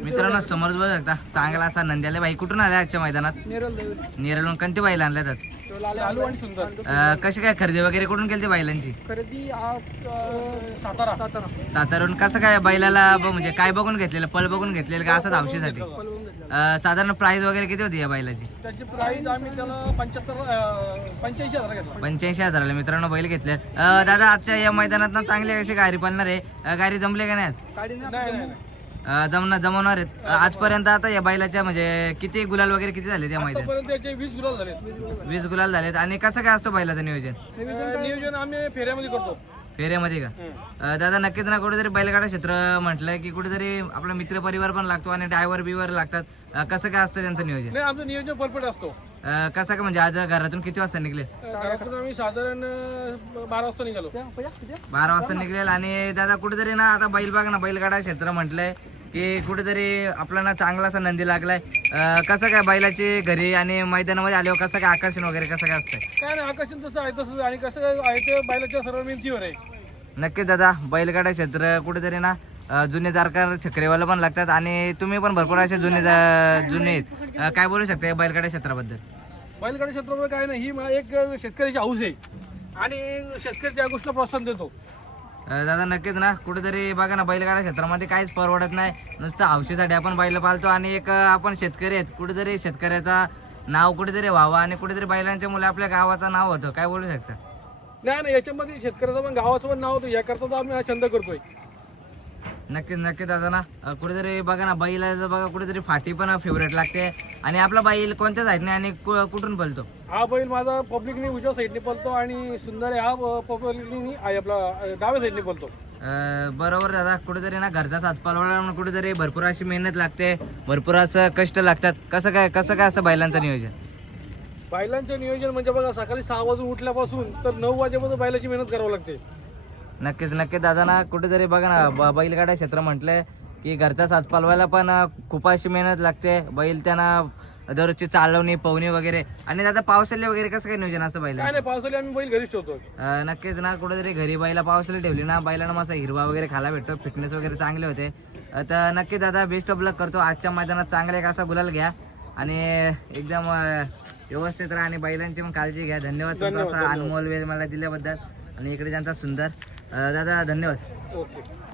मित्रांनो समोर बघू शकता चांगला असा नंद्याले बाई कुठून आल्या आजच्या मैदानात? नेरळून कोणते बैल आणल्या जात लालू आणि सुंदर. अं, कशी काय खरेदी वगैरे कुठून केली बैलांची सातारा. सातारा. सातारून कसं काय बैलाला म्हणजे काय बघून घेतलेलं पल बघून घेतलेलं का असंच हौशीसाठी पलवून घेतला अं, साधारण प्राइस वगैरे किती होती या बैलाची? त्याची प्राइस आम्ही त्याला पंच्याहत्तर पंच्याऐंशी हजार घेतला. पंच्याऐंशी हजाराला. मित्रांनो बैल घेतले. दादा आजच्या या मैदानात ना चांगली अशी गाडी पळणार आहे. गाडी जमले का नाही आज? गाडी नाही अं, जमणार जमवणार आहेत. आजपर्यंत आता या बैलाच्या म्हणजे किती गुलाल वगैरे किती झाले त्या त्याचे वीस गुलाल झाले वीस गुलाल झालेत. आणि कसं काय असतं बैलाचं नियोजन? नियोजन आम्ही फेऱ्यामध्ये करतो. फेऱ्यामध्ये का? अं, दादा नक्कीच ना कुठेतरी बैलगाडा क्षेत्र म्हटलं की कुठेतरी आपला मित्र परिवार पण लागतो आणि ड्रायव्हर बिवर लागतात. अं, कसं काय असतं त्यांचं नियोजन? नाही आमचं नियोजन परफेक्ट असतो. अं, कसं काय म्हणजे आज घरातून किती वाजता निघले? घरातून आम्ही साधारण बारा वाजता निघालो. बारा वाजता निघलेल आणि दादा कुठेतरी ना आता बैल बघ ना बैलगाडा क्षेत्र म्हटलंय. की कुठेतरी आपला ना चांगलासा नंदी लागलाय. अं, कसं काय बैलाची घरी आणि मैदानामध्ये आल्यावर कसं काय आकर्षण वगैरे कसं काय असतंय? काय नाही आकर्षण तसं आहे तसं आणि कसं आहे ते बैलाच्या सर्व मिंतीवर आहे. नक्कीच दादा बैलगाडा क्षेत्र कुठेतरी ना अं, जुने जारकार छकरेवाला पण लागतात आणि तुम्ही पण भरपूर असे जुने जा- जुने आहेत. अं, काय बोलू शकता या बैलगाडा क्षेत्राबद्दल? बैलगाडी क्षेत्रामध्ये काय नाही ही मा- एक शेतकऱ्याची हाऊस आहे. आणि शेतकरी त्या गोष्टीला प्रोत्साहन देतो. दादा नक्कीच ना. कुठेतरी बघा ना बैलगाडा क्षेत्रामध्ये काहीच परवडत नाही. नुसतं हौशीसाठी आपण बैल पाळतो आणि एक आपण शेतकरी आहेत. कुठेतरी शेतकऱ्याचा नाव कुठेतरी व्हावं आणि कुठेतरी बैलांच्या मुलं आपल्या गावाचं नाव होतं. काय बोलू शकता? नाही नाही याच्यामध्ये शेतकऱ्याचं पण गावाचं पण नाव होतं. याकरता तर आम्ही हा छंद करतोय. नक्कीच नक्कीच दादा ना. अं, कुठेतरी बघा ना बैलाचं बघा कुठेतरी फाटी पण फेवरेट लागते. आणि आपला बैल कोणत्या साईडने आणि कु- कुठून पळतो? हा बैल माझा पब्लिकनी उजव्या साईडने पळतो आणि सुंदर आहे हा पब्लिकनी आपला अं, डाव्या साईडने पळतो. अं, बरोबर दादा कुठेतरी ना घरचा सातपालवाला कुठेतरी भरपूर अशी मेहनत लागते. भरपूर असं कष्ट लागतात. कसं काय कसं काय असतं बैलांचं नियोजन? बैलांचं नियोजन म्हणजे बघा सकाळी सहा वाजून उठल्यापासून तर नऊ वाजेपर्यंत बैलाची मेहनत करावं लागते. नक्कीच नक्कीच दादा ना कुठेतरी बघा ना बैलगाडा क्षेत्र म्हटलंय की घरचा साथ पालवायला पण खूप अशी मेहनत लागते. बैल त्यांना दररोजची चालवणी पवनी वगैरे. आणि दादा पावसाळ्या वगैरे कसं काय नियोजन असतं बैल नाही पावसाळी आम्ही बैल घरीच ठेवतो. नक्कीच ना कुठेतरी घरी बैला पावसाळ्याला ठेवली ना बैलांना मस्त हिरवा वगैरे खायला भेटतो फिटनेस वगैरे चांगले होते. तर नक्की दादा बेस्ट ऑफ लक करतो. आजच्या मैदानात चांगला एक असा गुलाल घ्या. आणि एकदम व्यवस्थित राहा आणि बैलांची पण काळजी घ्या. धन्यवाद तुमचा असा अनमोल वेळ मला दिल्याबद्दल. आणि इकडे त्यांचा सुंदर. दादा धन्यवाद. ओके.